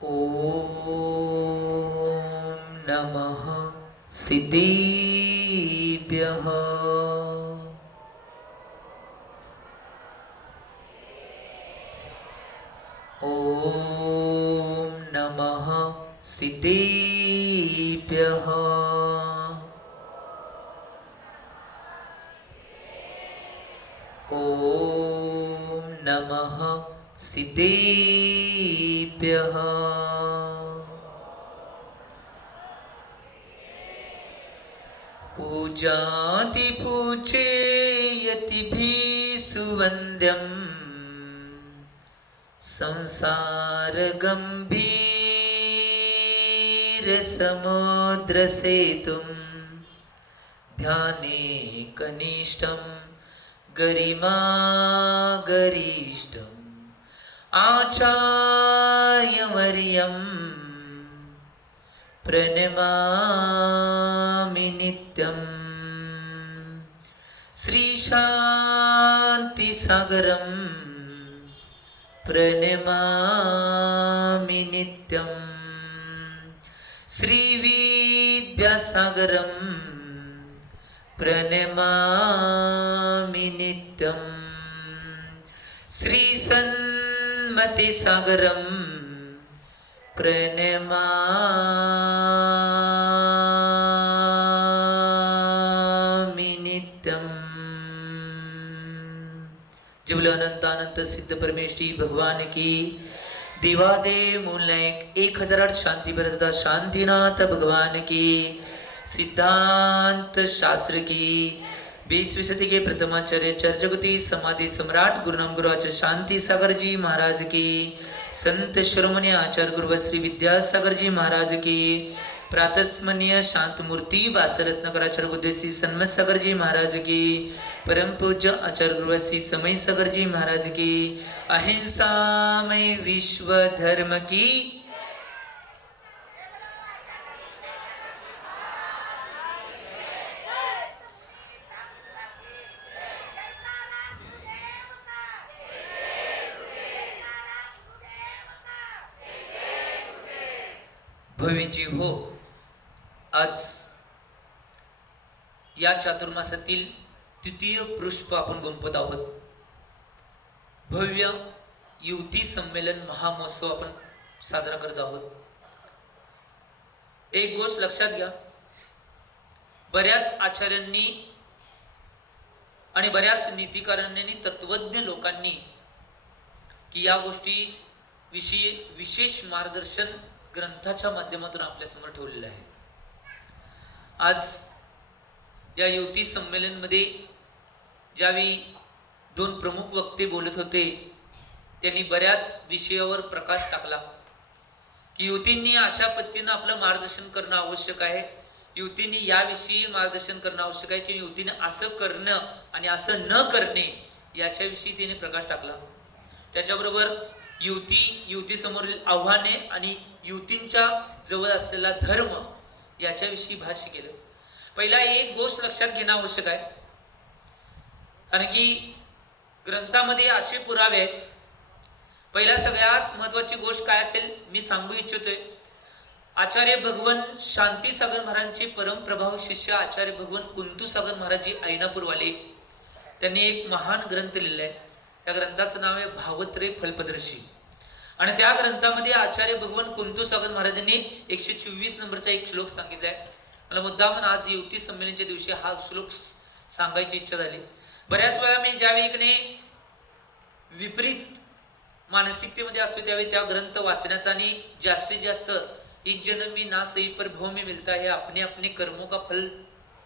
ॐ नमः सिद्धेभ्यः। ॐ नमः सिद्धेभ्यः। ॐ नमः सिद्धेभ्यः। पूजाति पूजयतिभिः सुवन्द्यम् संसारगम्भीरसमुद्रसेतुं ध्याने कनिष्ठं गरिमागरिष्ठम् आचार्यवर्यं प्रणमामि नित्यम्। श्रीशान्तिसागरं प्रणमामि नित्यम्। श्रीविद्यासागरं प्रणमामि नित्यम्। श्रीसन्मतिसागरं प्रणमामि नित्यम्। जय अनंत सिद्ध परमेश्वरी भगवान की। देवादेव मूलनायक 1008 शांति बरतदा शांतिनाथ भगवान की। सिद्धांत शास्त्र की 20वीं सदी के प्रथमाचार्य चर्चगुति समाधि सम्राट गुरुनाम गुरु आचार्य शांति सागर जी महाराज की। संत शिरोमणि आचार्य गुरु श्री विद्यासागर जी महाराज की। प्रातस्मरणीय शांत मूर्ति वासरत्नकर आचार्य गुरु श्री सन्मत सागर जी महाराज की। परम पूज्य आचार्य गुरु श्री समय सागर जी महाराज की। अहिंसामय विश्व धर्म की। भव्यजी हो, आज या चातुर्मासातील तृतीय पुष्प आपण गुंफत आहोत। भव्य युवती संमेलन महामहोत्सव आपण साजरा करत आहोत। एक गोष्ट लक्षात घ्या, बऱ्याच आचार्यांनी आणि बऱ्याच नीतिकारांनी तत्वज्ञ लोकांनी की या गोष्टी विषयी विशेष मार्गदर्शन ग्रंथाच्या माध्यमातून आपल्या समोर ठेवलेलं आहे। आज या युवती संमेलनमध्ये ज्यावेळी दोन प्रमुख वक्ते बोलत होते त्यांनी बऱ्याच विषयावर प्रकाश टाकला की युवतींनी अशा पद्धतीने आपलं मार्गदर्शन करणं आवश्यक आहे, युवतींनी याविषयी मार्गदर्शन करणं आवश्यक आहे की युवतीने असं करणं आणि असं न करणे याच्याविषयी तिने प्रकाश टाकला। त्याच्याबरोबर युवती समोरील आव्हाने आणि युवतींच्या जवळ असलेला धर्म याच्याविषयी भाष्य केलं। पहिला एक गोष्ट लक्षात घेणं आवश्यक आहे, कारण की ग्रंथामध्ये असे पुरावे आहेत। पहिला सगळ्यात महत्वाची गोष्ट काय असेल मी सांगू इच्छितोय, आचार्य भगवान शांतीसागर महाराजांचे परम प्रभावी शिष्य आचार्य भगवान कुंतुसागर महाराज ऐनापूरवाले त्यांनी एक महान ग्रंथ लिहिला आहे। त्या ग्रंथाचं नाव आहे भावत्रय फलपदर्शी। आणि त्या ग्रंथामध्ये आचार्य भगवान कुंतुसागर महाराजांनी 124 नंबरचा एक श्लोक सांगितलाय। मला मुद्दामून आज युवती संमेलनाच्या दिवशी हा श्लोक सांगायची इच्छा झाली। बऱ्याच वेळा मी ज्यावेळी विपरीत मानसिकतेमध्ये असतो त्यावेळी त्या ग्रंथ वाचण्याचा आणि जास्तीत जास्त इस जन्म में ना सही पर भव में मिलता है, अपने अपने कर्मों का फल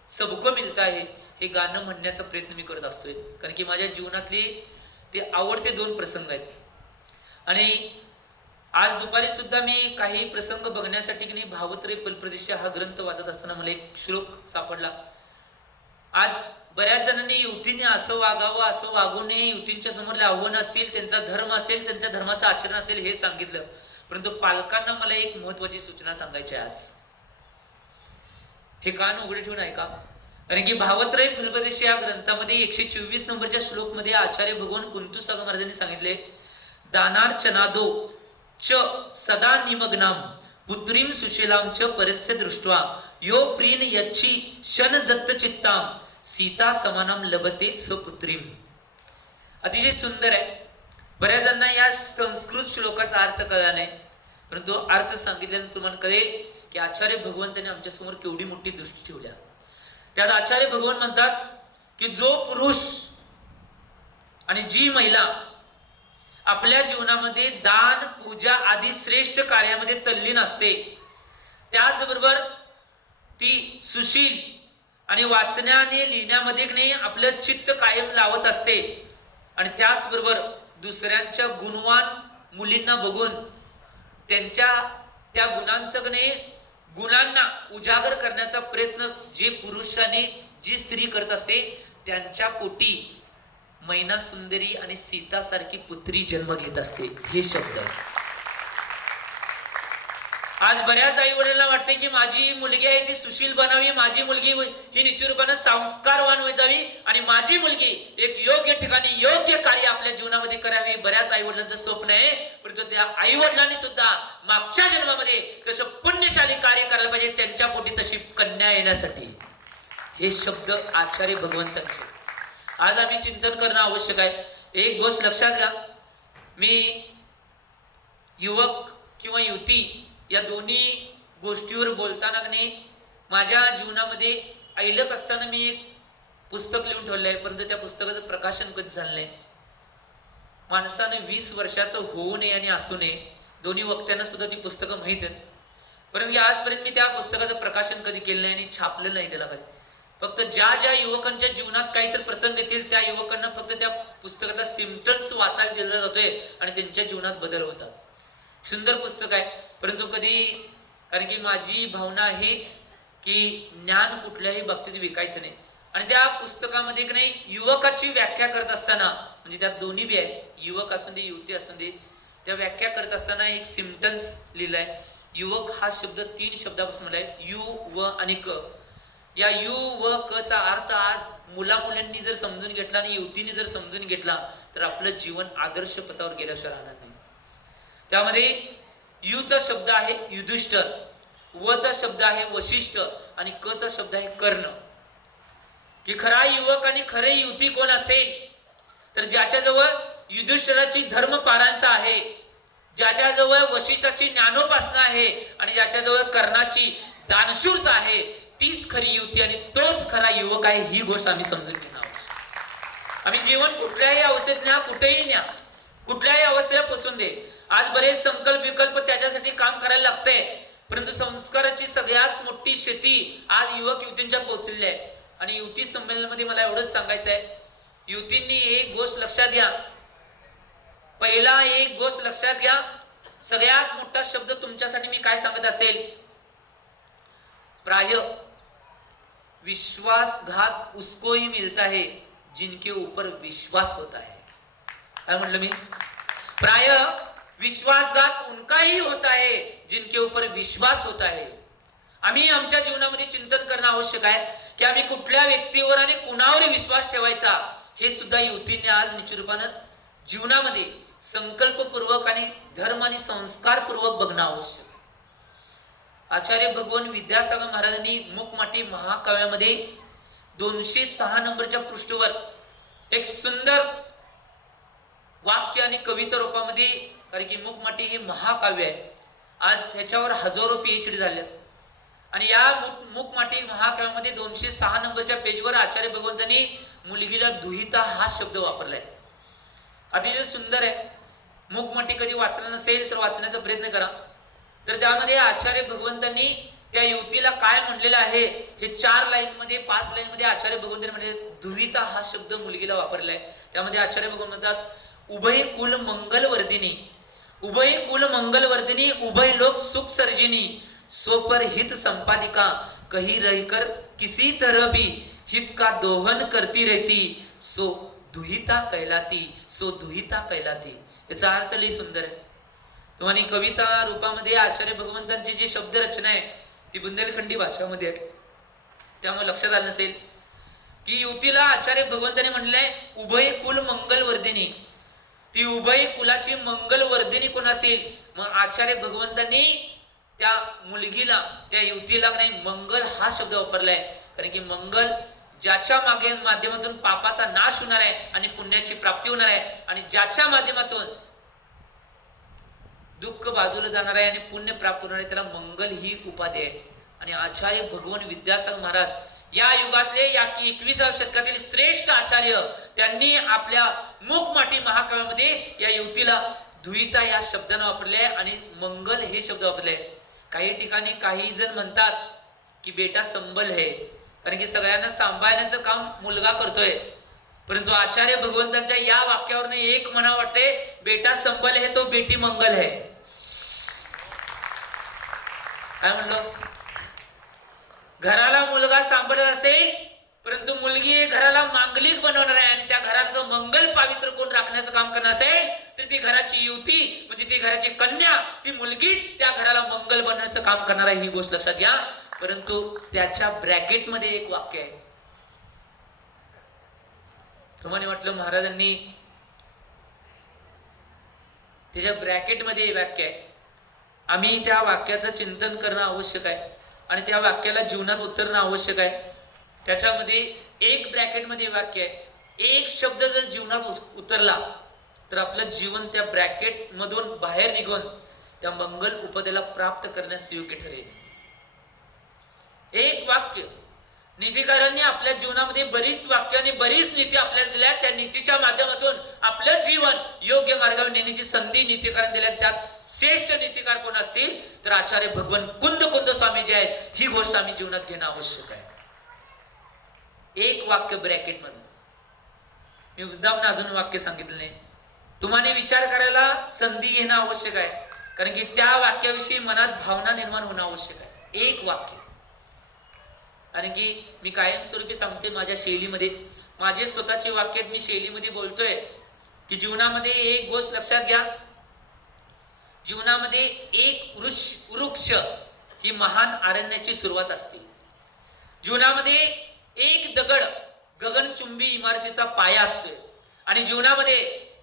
सबको मिलता है, हे गाणं म्हणण्याचा प्रयत्न मी करत असतोय। कारण की माझ्या जीवनातले ते आवडते दोन प्रसंग आहेत। आणि आज दुपारी सुद्धा मी काही प्रसंग बघण्यासाठी की नाही भावत्रय फलप्रदेशी हा ग्रंथ वाचत असताना मला एक श्लोक सापडला। आज बऱ्याच जणांनी युवतीने असं वागावं असं वागू नये, युवतींच्या समोरले आव्हान असतील, त्यांचा धर्म असेल, त्यांच्या धर्माचं आचरण असेल हे सांगितलं। परंतु पालकांना मला एक महत्वाची सूचना सांगायची आहे आज। हे कान उघडे ठेवून ऐका, कारण की भावत्रय फलपदेशी या ग्रंथामध्ये 124 नंबरच्या श्लोक मध्ये आचार्य भगवान कुंतुसागर महाराजांनी सांगितले, दानार्चनादो च सदा निमग्नाम पुत्रीम सुशीलाम च परस्य दृष्ट्वा यो प्रीन यच्छी शन दत्त चित्ताम सीता समानाम लभते सपुत्रीम. अतिशय सुंदर आहे. बऱ्याच जणांना या संस्कृत श्लोकाचा अर्थ कळला नाही, परंतु अर्थ सांगितल्यानंतर तुम्हाला कळेल की आचार्य भगवंतांनी आमच्या समोर केवढी मोठी दृष्टी ठेवल्या. त्यात आचार्य भगवान म्हणतात की जो पुरुष आणि जी महिला आपल्या जीवनामध्ये दान पूजा आदी श्रेष्ठ कार्यामध्ये तल्लीन असते, त्याचबरोबर ती सुशील आणि वाचण्याने लिहिण्यामध्ये नाही आपलं चित्त कायम लावत असते, आणि त्याचबरोबर दुसऱ्यांच्या गुणवान मुलींना बघून त्यांच्या त्या गुणांना उजागर करण्याचा प्रयत्न जे पुरुषाने जी स्त्री करत असते, त्यांच्या पोटी मैना सुंदरी आणि सीता सारखी पुत्री जन्म घेत असते. हे शब्द आज बऱ्याच आई वडिलांना वाटते की माझी मुलगी आहे ती सुशील बनावी, माझी मुलगी ही निश्चितपणे संस्कारवान व्हावी आणि माझी मुलगी एक योग्य ठिकाणी योग्य कार्य आपल्या जीवनामध्ये करावे. बऱ्याच आई वडिलांचं स्वप्न आहे, परंतु त्या आई वडिलांनी सुद्धा मागच्या जन्मामध्ये तसं पुण्यशाली कार्य करायला पाहिजे त्यांच्या पोटी तशी कन्या येण्यासाठी. हे शब्द आचार्य भगवंतांचे आज आम्ही चिंतन करणं आवश्यक आहे. एक गोष्ट लक्षात घ्या, मी युवक किंवा युवती या दोन्ही गोष्टीवर बोलताना माझ्या जीवनामध्ये ऐलक असताना मी एक पुस्तक लिहून ठेवलं आहे, परंतु त्या पुस्तकाचं प्रकाशन कधी झालं नाही. माणसानं 20 वर्षाचं होऊ नये आणि असू नये, दोन्ही वक्त्यांना सुद्धा ती पुस्तकं माहीत आहेत, परंतु आजपर्यंत मी त्या पुस्तकाचं प्रकाशन कधी केलं नाही आणि छापलं नाही त्याला कधी. फक्त ज्या ज्या युवकांच्या जीवनात काहीतरी प्रसंग येतील त्या युवकांना फक्त त्या पुस्तकाचा सिम्पटम्स वाचायला दिला जातोय आणि त्यांच्या जीवनात बदल होतात. सुंदर पुस्तक आहे, परंतु कधी, कारण की माझी भावना आहे की ज्ञान कुठल्याही बाबतीत विकायचं नाही. आणि त्या पुस्तकामध्ये की नाही युवकाची व्याख्या करत असताना, म्हणजे त्यात दोन्ही बी आहे, युवक असून दे युवती असून दे, त्या व्याख्या करत असताना एक सिम्पटम्स लिहिलाय. युवक हा शब्द 3 शब्दापासून मला आहे, यु व आणि क. या यु व क चा अर्थ आज मुलांनी जर समजून घेतला आणि युवतीने जर समजून घेतला तर आपलं जीवन आदर्श पथावर गेल्याशिवाय राहणार नाही. त्यामध्ये यु चा शब्द आहे युधिष्ठिर, व चा शब्द आहे वशिष्ठ आणि क चा शब्द आहे कर्ण. की खरा युवक आणि खरे युवती कोण असेल तर ज्याच्याजवळ युधिष्ठिराची धर्मपारायणता आहे, ज्याच्याजवळ वशिष्ठाची ज्ञानोपासना आहे आणि ज्याच्याजवळ कर्णाची दानशूरता आहे, तीच खरी युवती आणि तोच खरा युवक आहे. ही गोष्ट आम्ही समजून घेणं आवश्यक. आम्ही जीवन कुठल्याही अवस्थेत न्या, कुठेही न्या, कुठल्याही अवस्थेला पोचून दे. आज बरेच संकल्प विकल्प त्याच्यासाठी काम करायला लागते, परंतु संस्काराची सगळ्यात मोठी शेती आज युवक युवतींच्या पोहोचलेली आहे. आणि युवती संमेलनामध्ये मला एवढंच सांगायचं आहे, युवतींनी एक गोष्ट लक्षात घ्या. पहिला एक गोष्ट लक्षात घ्या, सगळ्यात मोठा शब्द तुमच्यासाठी मी काय सांगत असेल, प्राय विश्वासघात उसको ही मिलता है जिनके ऊपर विश्वास होता है. काय म्हटलं मी? प्राय विश्वासघात उनका ही होता है जिनके ऊपर विश्वास होता है. आम्ही आमच्या जीवनामध्ये चिंतन करणं आवश्यक आहे की आम्ही कुठल्या व्यक्तीवर आणि कुणावर विश्वास ठेवायचा, हे सुद्धा युवतींनी आज निश्चितपणे जीवनामध्ये संकल्पपूर्वक आणि धर्म आणि संस्कारपूर्वक बघणं आवश्यक. आचार्य भगवान विद्यासागर महाराजांनी मुकमाटी महाकाव्यामध्ये 206 नंबरच्या पृष्ठावर एक सुंदर वाक्य आणि कविता रूपामध्ये, कारण की मुकमाटी हे महाकाव्य आहे, आज ह्याच्यावर हजारो PhD झाले. आणि या मुकमाटी महाकाव्यामध्ये 206 नंबरच्या पेजवर आचार्य भगवंतांनी मुलगीला दुहिता हा शब्द वापरलाय. अतिशय सुंदर आहे. मुकमाटी कधी वाचलं नसेल तर वाचण्याचा प्रयत्न करा. तर त्यामध्ये आचार्य भगवंतांनी त्या युवतीला काय म्हणलेलं आहे हे 4 लाईनमध्ये 5 लाईनमध्ये आचार्य भगवंतांनी म्हणजे दुहिता हा शब्द मुलगीला वापरलाय. त्यामध्ये आचार्य भगवंत म्हणतात, उभय कुल मंगलवर्धिनी, उभय कुल मंगलवर्धिनी, उभय लोक सुख सर्जिनी, सो पर हित संपादिका, कही रहकर किसी तरह भी हित का दोहन करती रहती, सो दुहिता कहलाती, सो दुहिता कहलाती. याचा अर्थ लई सुंदर आहे. तुम्हाला कविता रूपामध्ये आचार्य भगवंतांची जी शब्द रचना आहे ती बुंदेलखंडी भाषामध्ये आहे, त्यामुळे लक्षात आलं नसेल की युवतीला आचार्य भगवंतांनी म्हणलंय उभय कुल मंगलवर्धिनी. ती उभय कुलाची मंगल वर्धिनी कोण असेल? मग आचार्य भगवंतांनी त्या मुलगीला, त्या युवतीला नाही मंगल हा शब्द वापरलाय. कारण की मंगल ज्याच्या माध्यमातून पापाचा नाश होणार आहे आणि पुण्याची प्राप्ती होणार आहे, आणि ज्याच्या माध्यमातून दुःख बाजूला जाणार आहे आणि पुण्य प्राप्त होणार आहे, त्याला मंगल ही उपाधी आहे. आणि आचार्य भगवान विद्यासागर महाराज या युगातले, या 21व्या शतकातील श्रेष्ठ आचार्य, त्यांनी आपल्या मूकमाटी महाकाव्यामध्ये या युवतीला दुहिता या शब्दाने वापरले आणि मंगल हे शब्द वापरले. काही ठिकाणी काही जण म्हणतात की बेटा संबल है, कारण की सगळ्यांना सांभाळण्याचं काम मुलगा करतोय. परंतु आचार्य भगवंतांच्या या वाक्यावरनं एक म्हणा वाटते, बेटा संबल है तो बेटी मंगल है. काय म्हणलं? घराला मुलगा सांभाळत असेल, परंतु मुलगी हे घराला मांगलिक बनवणार आहे आणि त्या घराचं मंगल पावित्र कोण राखण्याचं काम करणार असेल तर ती घराची युवती, म्हणजे ती घराची कन्या, ती मुलगीच त्या घराला मंगल बनवण्याचं काम करणार आहे. ही गोष्ट लक्षात घ्या. परंतु त्याच्या ब्रॅकेटमध्ये एक वाक्य आहे. तुम्हाला वाटलं महाराजांनी त्याच्या ब्रॅकेटमध्ये वाक्य आहे. आम्ही त्या वाक्याचं चिंतन करणं आवश्यक आहे आणि त्या वाक्याला जीवनात उतरणं आवश्यक आहे. त्याच्यामध्ये एक ब्रॅकेटमध्ये वाक्य आहे, एक शब्द जर जीवनात उतरला तर आपलं जीवन त्या ब्रॅकेट मधून बाहेर निघून त्या मंगल उपाध्याला प्राप्त करण्यास योग्य ठरेल. एक वाक्य. नीतिकारांनी आपल्या जीवनामध्ये बरीच वाक्य आणि बरीच नीती आपल्याला दिल्या. त्या नीतीच्या माध्यमातून आपलं जीवन योग्य मार्गावर नेण्याची संधी नीतिकारांनी दिल्या. त्यात श्रेष्ठ नीतिकार कोण असतील तर आचार्य भगवान कुंद स्वामी जे आहेत. ही गोष्ट आम्ही जीवनात घेणं आवश्यक आहे. एक वाक्य ब्रॅकेट मधून. मी मुद्दाम अजून वाक्य सांगितलं नाही. तुम्हाला विचार करायला संधी घेणं आवश्यक आहे, कारण की त्या वाक्याविषयी मनात भावना निर्माण होणं आवश्यक आहे. एक वाक्य. कारण की मी कायमस्वरूपी सांगते माझ्या शैलीमध्ये, माझे स्वतःचे वाक्य मी शैलीमध्ये बोलतोय की जीवनामध्ये एक गोष्ट लक्षात घ्या. जीवनामध्ये एक वृक्ष ही महान अरण्याची सुरुवात असते. जीवनामध्ये एक दगड गगनचुंबी इमारतीचा पाया असतोय आणि जीवनामध्ये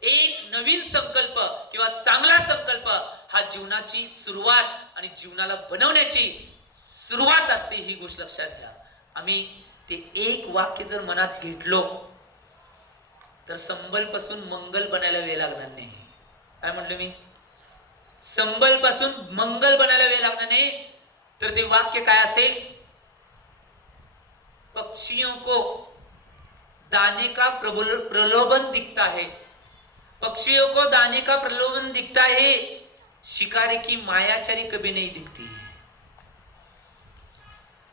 एक नवीन संकल्प किंवा चांगला संकल्प हा जीवनाची सुरुवात आणि जीवनाला बनवण्याची सुरुवात असते. ही गोष्ट लक्षात घ्या. आम्ही ते एक वाक्य जर मनात घेतलो तर संबल पासून मंगल बनायला वेळ लागणार नाही. काय म्हणलं मी? संबल पासून मंगल बनायला वेळ लागणार नाही. तर ते वाक्य काय असेल? पक्षियों को दाने का प्रलोभन दिखता है, पक्षियों को दाने का प्रलोभन दिखता है, शिकारी की मायाचारी कभी नहीं दिखती.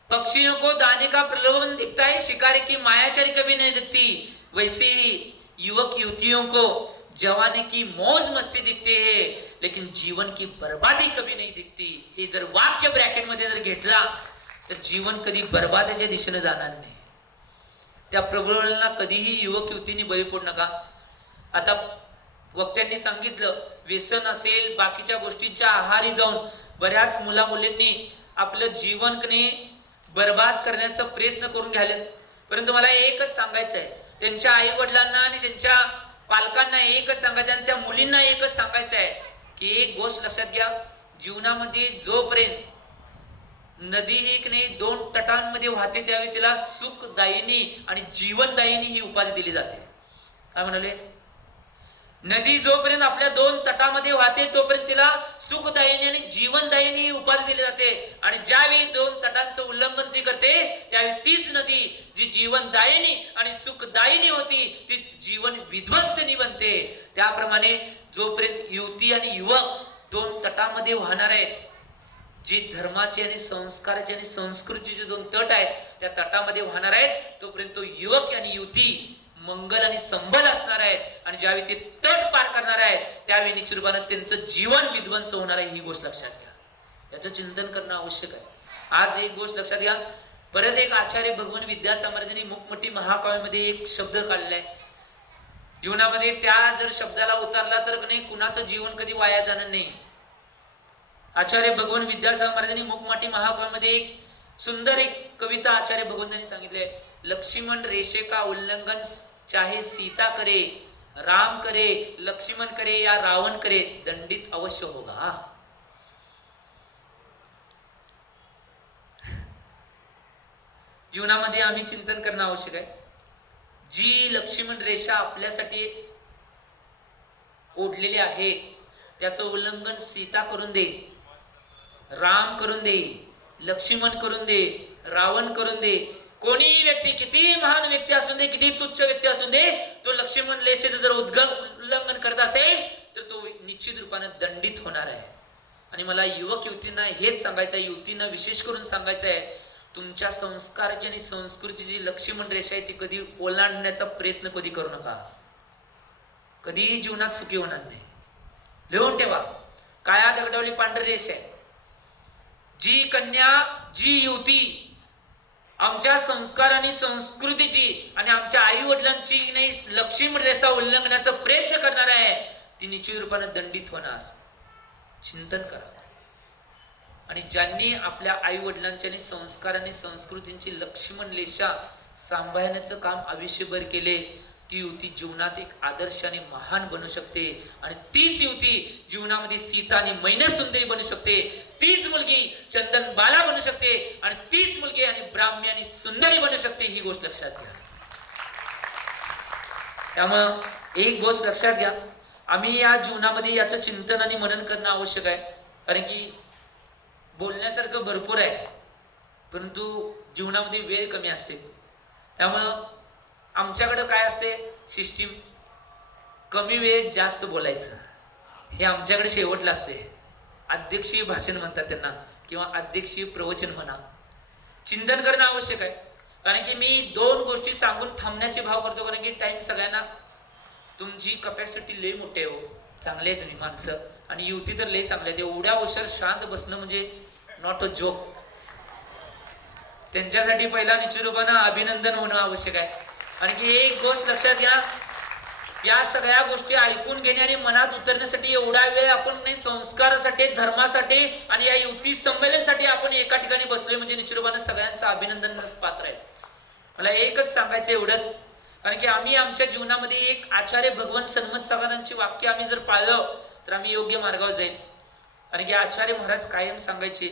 पक्षियों को दाने का प्रलोभन दिखता है, शिकारी की मायाचारी कभी नहीं दिखती. वैसे ही युवक युवतियों को जवानी की मौज मस्ती दिखते है, लेकिन जीवन की बर्बादी कभी नहीं दिखती. हे जर वाक्य ब्रॅकेट मध्ये जर घेतला तर जीवन कधी बर्बादीच्या दिशेने जाणार नाही. त्या प्रबोधनाला कधीही युवक युवतींनी बळी पडू नका. आता वक्त्यांनी सांगितलं, व्यसन असेल, बाकीच्या गोष्टींच्या आहारी जाऊन बऱ्याच मुला मुलींनी आपलं जीवन बर्बाद करण्याचा प्रयत्न करून घ्यायला. परंतु मला एकच सांगायचं आहे, त्यांच्या आई वडिलांना आणि त्यांच्या पालकांना एकच सांगायचं आणि त्या मुलींना एकच सांगायचं आहे की एक गोष्ट लक्षात घ्या. जीवनामध्ये जोपर्यंत नदी ही दोन तटांमध्ये वाहते त्यावेळी तिला सुखदायिनी आणि जीवनदायिनी ही उपाधी दिली जाते. काय म्हणाले? नदी जोपर्यंत आपल्या दोन तटामध्ये वाहते तोपर्यंत तिला सुखदायिनी आणि जीवनदायिनी ही उपाधी दिली जाते. आणि ज्यावेळी दोन तटांचं उल्लंघन ती करते त्यावेळी तीच नदी जी जीवनदायिनी आणि सुखदायिनी होती ती जीवन विध्वंसनी बनते. त्याप्रमाणे जोपर्यंत युवती आणि युवक दोन तटामध्ये वाहणार आहेत, जी धर्माचे आणि संस्काराचे आणि संस्कृतीचे दोन तट आहेत त्या तटामध्ये वाहणार आहेत, तोपर्यंत तो युवक आणि युवती मंगल आणि संबल असणार आहेत. आणि ज्यावेळी ते तट पार करणार आहेत त्यावेळी निश्चितपणे त्यांचं जीवन विध्वंस होणार आहे. ही गोष्ट लक्षात घ्या. याचं चिंतन करणं आवश्यक आहे. आज एक गोष्ट लक्षात घ्या. परत एक आचार्य भगवान विद्यासागरांनी मूकमटी महाकाव्यामध्ये एक शब्द काढलाय आहे. जीवनामध्ये त्या जर शब्दाला उतारला तर कुणाचं जीवन कधी वाया जाणार नाही. आचार्य भगवान विद्यासागर महाराजांनी मूकमाटी महाकाव्यामध्ये एक सुंदर एक कविता आचार्य भगवंतांनी सांगितले. लक्ष्मण रेषे का उल्लंघन चाहे सीता करे, राम करे, लक्ष्मण करे या रावण करे, दंडित अवश्य होगा. जीवनामध्ये आम्ही चिंतन करणं आवश्यक आहे. जी लक्ष्मण रेषा आपल्यासाठी ओढलेली आहे त्याचं उल्लंघन सीता करून दे, राम करून दे, लक्ष्मण करून दे, रावण करून दे, कोणी व्यक्ती किती महान व्यक्ती असून दे, किती तुच्छ व्यक्ती असून दे, तो लक्ष्मण रेषेचं जर उल्लंघन करत असेल तर तो निश्चित रूपाने दंडित होणार आहे. आणि मला युवक युवतींना हेच सांगायचं आहे, युवतींना विशेष करून सांगायचं आहे, तुमच्या संस्काराची आणि संस्कृतीची जी लक्ष्मण रेषा आहे ती कधी ओलांडण्याचा प्रयत्न कधी करू नका. कधीही जीवनात सुखी होणार नाही. लिहून ठेवा, काळ्या दगडावली पांढरी रेषा आहे. जी कन्या, जी युवती आमच्या संस्कार आणि संस्कृतीची आणि आमच्या आई वडिलांची नाही लक्ष्मण रेषा उल्लंघनाचा प्रयत्न करणार आहे, ती निश्चित रूपाने दंडित होणार. चिंतन करा. आणि ज्यांनी आपल्या आई वडिलांच्या आणि संस्कार आणि संस्कृतींची लक्ष्मण रेषा सांभाळण्याचं काम आयुष्यभर केले, ती युवती जीवनात एक आदर्श आणि महान बनू शकते. आणि तीच युवती जीवनामध्ये सीता आणि मैनसुंदरी बनू शकते. तीच मुलगी चंदन बाला बनू शकते आणि तीच मुलगी आणि ब्राह्मी आणि सुंदरी बनू शकते. ही गोष्ट लक्षात घ्या. त्यामुळं एक गोष्ट लक्षात घ्या, आम्ही या जीवनामध्ये याचं चिंतन आणि मनन करणं आवश्यक आहे. कारण की बोलण्यासारखं भरपूर आहे, परंतु जीवनामध्ये वेळ कमी असते. त्यामुळं आमच्याकडं काय असते सिस्टीम, कमी वेळेत जास्त बोलायचं, हे आमच्याकडे शेवटलं असते. अध्यक्षीय भाषण म्हणतात त्यांना, किंवा अध्यक्षीय प्रवचन म्हणा. चिंतन करणं आवश्यक आहे. कारण की मी दोन गोष्टी सांगून थांबण्याचे भाव करतो. कारण की टाइम सगळ्यांना, तुमची कपॅसिटी लय मोठी आहे हो, चांगले आहे तुम्ही माणसं, आणि युवती तर लय चांगले आहेत. एवढ्या उशीर शांत बसणं म्हणजे नॉट अ जोक. त्यांच्यासाठी पहिला निश्चित रूपानं अभिनंदन होणं आवश्यक आहे. आणि की एक गोष्ट लक्षात घ्या, या सगळ्या गोष्टी ऐकून घेणे आणि मनात उतरण्यासाठी एवढा वेळ आपण नाही, संस्कारासाठी, धर्मासाठी आणि या युवती संमेलनासाठी आपण एका ठिकाणी बसलोय म्हणजे निश्चित रूपानं सगळ्यांचं अभिनंदनास पात्र आहे. मला एकच सांगायचं एवढंच, कारण की आम्ही आमच्या जीवनामध्ये एक आचार्य भगवान सन्मत सागरांची वाक्य आम्ही जर पाळलं तर आम्ही योग्य मार्गावर जाईल. कारण की आचार्य महाराज कायम सांगायचे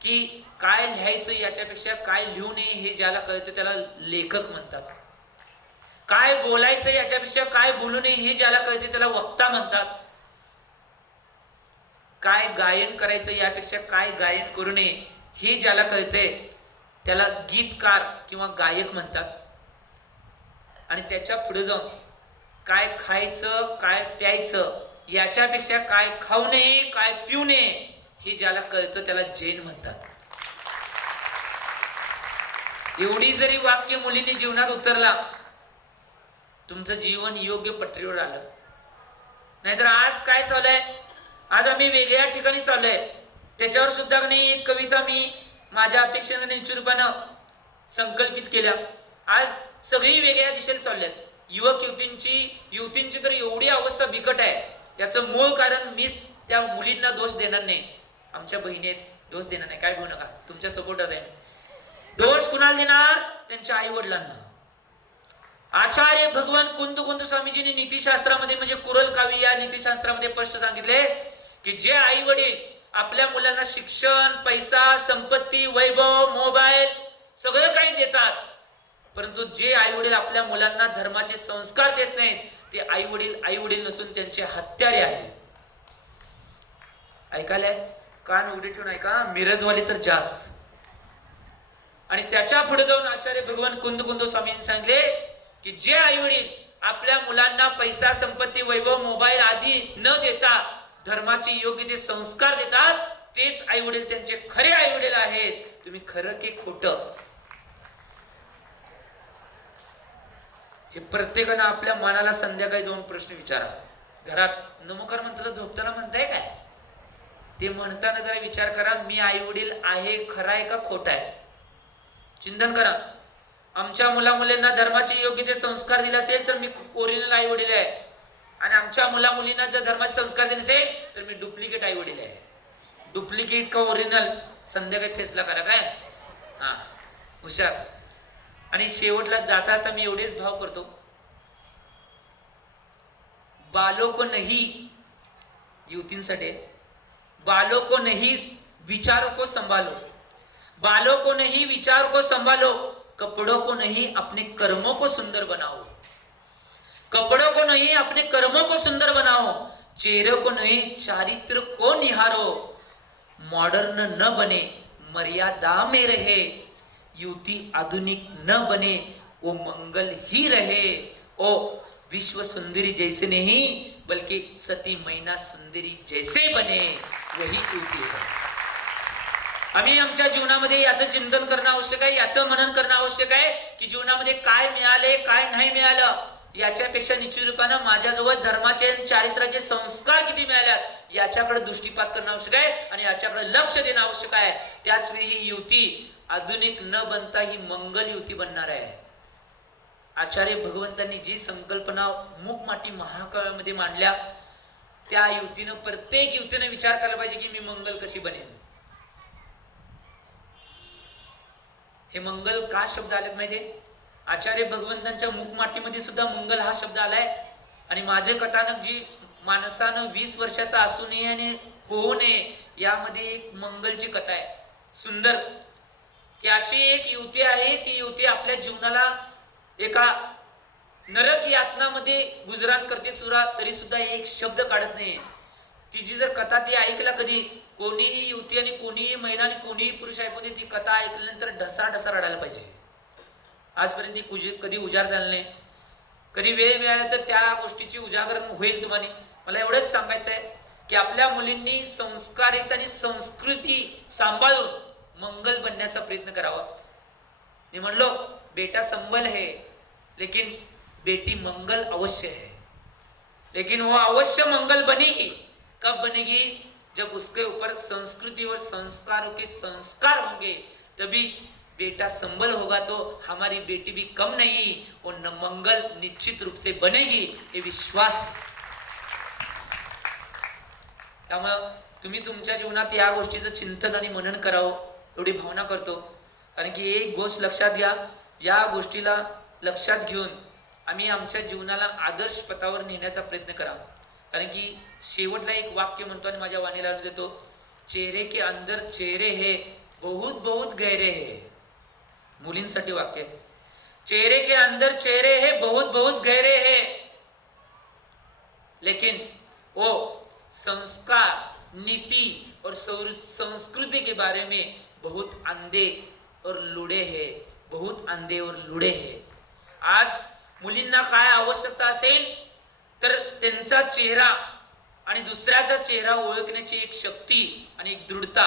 की काय लिहायचं याच्यापेक्षा काय लिहू नये हे ज्याला कळतं त्याला लेखक म्हणतात. काय बोलायचं याच्यापेक्षा काय बोलू नये हे ज्याला कळते त्याला वक्ता म्हणतात. काय गायन करायचं यापेक्षा काय गायन करू नये हे ज्याला कळते त्याला गीतकार किंवा गायक म्हणतात. आणि त्याच्या पुढे जाऊन काय खायचं काय प्यायचं याच्यापेक्षा काय खाऊ नये काय पिऊ नये हे ज्याला कळतं त्याला जैन म्हणतात. एवढी जरी वाक्य मुलींनी जीवनात उतरला, तुमचं जीवन योग्य पटरीवर आलं. नाहीतर आज काय चाललंय, आज आम्ही वेगळ्या ठिकाणी चाललोय. त्याच्यावर सुद्धा नाही एक कविता मी माझ्या अपेक्षेने निश्चित रूपानं संकल्पित केल्या. आज सगळी वेगळ्या दिशेला चालल्यात. युवक युवतींची तर एवढी अवस्था बिकट आहे. याचं मूळ कारण मीच त्या मुलींना दोष देणार नाही, आमच्या बहिणीत दोष देणार नाही, काय घेऊ नका, तुमच्या सपोर्टात आहे. दोष कुणाला देणार? त्यांच्या आई वडिलांना. आचार्य भगवान कुंद स्वामीजींनी नीतिशास्त्रामध्ये म्हणजे कुरल कावी या नीतिशास्त्रामध्ये स्पष्ट सांगितले की जे आई वडील आपल्या मुलांना शिक्षण, पैसा, संपत्ती, वैभव, मोबाईल सगळं काही देतात, परंतु जे आई वडील आपल्या मुलांना धर्माचे संस्कार देत नाहीत ते आई वडील नसून त्यांचे हत्यारे आहेत. ऐकायलाय? कान उघडे ठेवून ऐका, मिरजवाली तर जास्त. आणि त्याच्या पुढे जाऊन आचार्य भगवान कुंद स्वामींनी सांगितले की जे आई वडील आपल्या मुलांना पैसा, संपत्ती, वैभव, मोबाईल आदी न देता धर्माचे योग्य ते संस्कार देतात तेच आई वडील त्यांचे खरे आई वडील आहेत. तुम्ही खरं की खोटं हे प्रत्येकानं आपल्या मनाला संध्याकाळी जाऊन प्रश्न विचारा. घरात नमोकार मंत्र झोपताना म्हणताय काय, ते म्हणताना जरा विचार करा, मी आई वडील आहे खरा आहे का खोटा आहे. चिंतन करा. आमच्या मुलामुलींना धर्माचे योग्य ते संस्कार दिले असेल तर मी ओरिजिनल आई वडील आहे, आणि आमच्या मुलींना जर धर्माचे संस्कार दिले असेल तर मी डुप्लिकेट आई वडील आहे. डुप्लिकेट का ओरिजिनल संध्याकाळी फेसला करा काय. हा, हुशार. आणि शेवटला जाता आता मी एवढेच भाव करतो बालों को नहीं, युवतींसाठी, बालों को नहीं विचारों को संभालो, बालों को नहीं विचारों को संभालो, कपड़ों को नहीं अपने कर्मों को सुंदर बनाओ, कपड़ों को नहीं अपने कर्मों को सुंदर बनाओ, चेहरे को नहीं चारित्र को निहारो, मॉडर्न न बने मर्यादा में रहे, युवती आधुनिक न बने वो मंगल ही रहे, ओ विश्व सुंदरी जैसे नहीं बल्कि सती मैना सुंदरी जैसे बने, वही युवती है. आम्ही आमच्या जीवनामध्ये याचं चिंतन करणं आवश्यक आहे, याचं मनन करणं आवश्यक आहे की जीवनामध्ये काय मिळाले काय नाही मिळालं, याच्यापेक्षा निश्चित रूपानं माझ्याजवळ धर्माचे आणि चारित्र्याचे संस्कार किती मिळाल्यात याच्याकडे दृष्टीपात करणं आवश्यक आहे आणि याच्याकडे लक्ष देणं आवश्यक आहे. त्याच वेळी ही युवती आधुनिक न बनता ही मंगल युवती बनणार आहे. आचार्य भगवंतांनी जी संकल्पना मूकमाटी महाकाव्यामध्ये मांडल्या, त्या युवतीनं, प्रत्येक युवतीने विचार करायला पाहिजे की मी मंगल कशी बनेन. हे मंगल का शब्द आलेत माहितीये? आचार्य भगवंतांच्या मुखमाटीमध्ये सुद्धा मंगल हा शब्द आलाय. आणि माझे कथानक जी माणसानं 20 वर्षाचा असू नये आणि होऊ नये यामध्ये एक मंगलची कथा आहे सुंदर, की अशी एक युवती आहे, ती युवती आपल्या जीवनाला एका नरक यातनामध्ये गुजरान करते सुद्धा, तरी सुद्धा एक शब्द काढत नाही. तिची जर कथा ती ऐकला, कधी कोणीही युवती आणि कोणीही महिला आणि कोणीही पुरुष ऐकून ती कथा ऐकल्यानंतर ढसा ढसा रडायला पाहिजे. आजपर्यंत ती कधी उजागर झाला नाही. कधी वेळ मिळाला तर त्या गोष्टीची उजागर होईल तुम्हाला. मला एवढंच सांगायचं आहे की आपल्या मुलींनी संस्कारित आणि संस्कृती सांभाळून मंगल बनण्याचा प्रयत्न करावा. मी म्हणलो बेटा संबल है लेकिन बेटी मंगल अवश्य है, लेकिन वो अवश्य मंगल बनेगी. कब बनेगी? जब उसके ऊपर संस्कृति और संस्कारों के संस्कार होंगे, तभी बेटा संबल होगा. तो हमारी बेटी भी कम नहीं और न मंगल निश्चित रूप से बनेगी, ये विश्वास. त्यामुळे तुम्ही तुमच्या जीवनात या गोष्टीचं चिंतन आणि मनन करावं एवढी भावना करतो. कारण की एक गोष्ट लक्षात घ्या, या गोष्टीला लक्षात घेऊन आम्ही आमच्या जीवनाला आदर्श पथावर नेण्याचा प्रयत्न करावा. कारण की शेवटला एक वाक्य म्हणतो आणि माझ्या वाणीला आणून देतो, चेहरे के अंदर चेहरे है बहुत बहुत गहरे है. मुलींसाठी वाक्य, चेहरे के अंदर चेहरे है बहुत बहुत गहरे है, लेकिन वो संस्कार, नीति और संस्कृति के बारे में बहुत अंधे और लुड़े है, बहुत अंधे और लुड़े है. आज मुलींना काय आवश्यकता असेल तर त्यांचा चेहरा आणि दुसऱ्याचा चेहरा ओळखण्याची एक शक्ती आणि एक दृढता.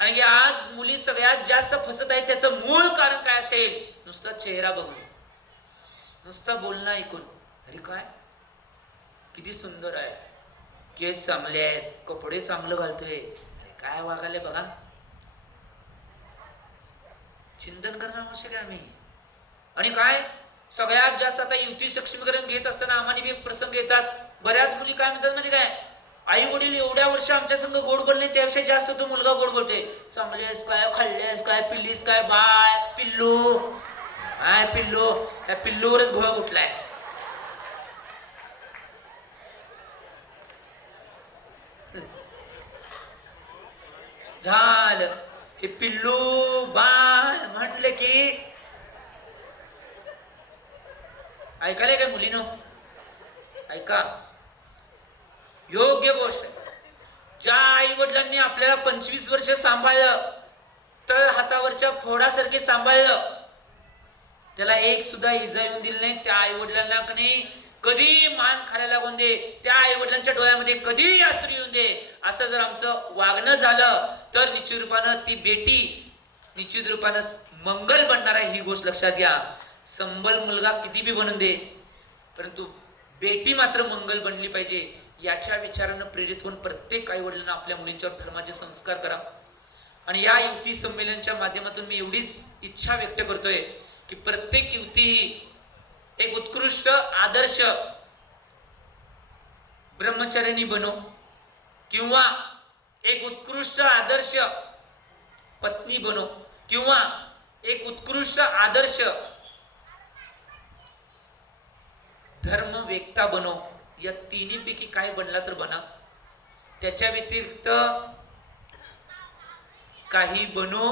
आणि की आज मुली सगळ्यात जास्त फसत आहेत त्याचं मूळ कारण काय असेल? नुसता चेहरा बघून, नुसता बोलणं ऐकून, अरे काय किती सुंदर आहे, केस चांगले आहेत, कपडे चांगलं घालतोय, अरे काय वागायला बघा. चिंतन करणं आवश्यक आहे आम्ही. आणि काय सगळ्यात जास्त आता युती सक्षमीकरण घेत असताना आम्हाला बी प्रसंग येतात. बऱ्याच मुली काय म्हणतात माहिती काय, आई वडील एवढ्या वर्ष आमच्या संग गोड बोलले, त्यापेक्षा जास्त तो मुलगा गोड बोलतोय. चांगलेस काय, खाल्लेस काय, पिल्लीस काय, बाय पिल्लू, काय पिल्लू, त्या पिल्लूवरच घोळ उठलाय. झालं हे पिल्लू बाळ म्हटले की ऐकायला काय मुलीनो, ऐका, योग्य गोष्ट. ज्या आई वडिलांनी आपल्याला 25 वर्ष सांभाळलं, तर हातावरच्या फोडासारखे सांभाळलं, त्याला एक सुद्धा इजा येऊन दिली नाही, त्या आई वडिलांना कधी मान खायला लागून दे, त्या आई वडिलांच्या डोळ्यामध्ये कधी अश्रू येऊन दे, असं जर आमचं वागणं झालं तर निश्चित रूपानं ती बेटी निश्चित रूपानं मंगल बनणार आहे. ही गोष्ट लक्षात घ्या. संबल मुलगा किती बी बनून दे, परंतु बेटी मात्र मंगल बनली पाहिजे. याच्या विचारानं प्रेरित होऊन प्रत्येक आई वडिलांना आपल्या मुलींच्यावर धर्माचे संस्कार करा. आणि या युवती संमेलनाच्या माध्यमातून मी एवढीच इच्छा व्यक्त करतोय की प्रत्येक युवती एक उत्कृष्ट आदर्श ब्रह्मचारिणी बनो, किंवा एक उत्कृष्ट आदर्श पत्नी बनो, किंवा एक उत्कृष्ट आदर्श धर्म व्यक्ता बनो. या तिन्हीपैकी काय बनला तर बना, त्याच्या व्यतिरिक्त काही बनो,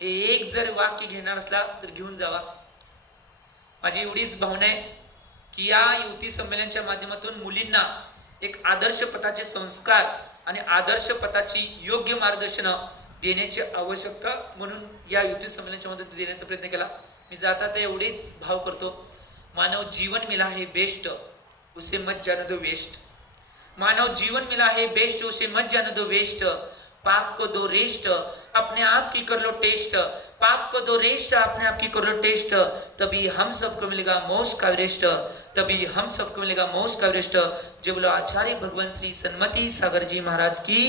हे एक जर वाक्य घेणार असला तर घेऊन जावा. माझी एवढीच भावना आहे की या युवती संमेलनाच्या माध्यमातून मुलींना एक आदर्श पथाचे संस्कार आणि आदर्श पथाची योग्य मार्गदर्शन देण्याची आवश्यकता म्हणून या युवती संमेलनाच्या मदत देण्याचा प्रयत्न केला. मी जाता तर एवढेच भाव करतो, मानव जीवन मिला है बेस्ट, उसे मत जाने दो वेस्ट. मानव जीवन मिला है बेस्ट, उसे मत जाने दो वेस्ट. पाप को दो रेस्ट, अपने आप की कर लो टेस्ट. पाप को दो रेस्ट, अपने आप की कर लो टेस्ट. तभी हम सबको मिलेगा मोक्ष का एवरेस्ट. तभी हम सबको मिलेगा मोक्ष का एवरेस्ट. जय बोलो आचार्य भगवान श्री सन्मति सागर जी महाराज की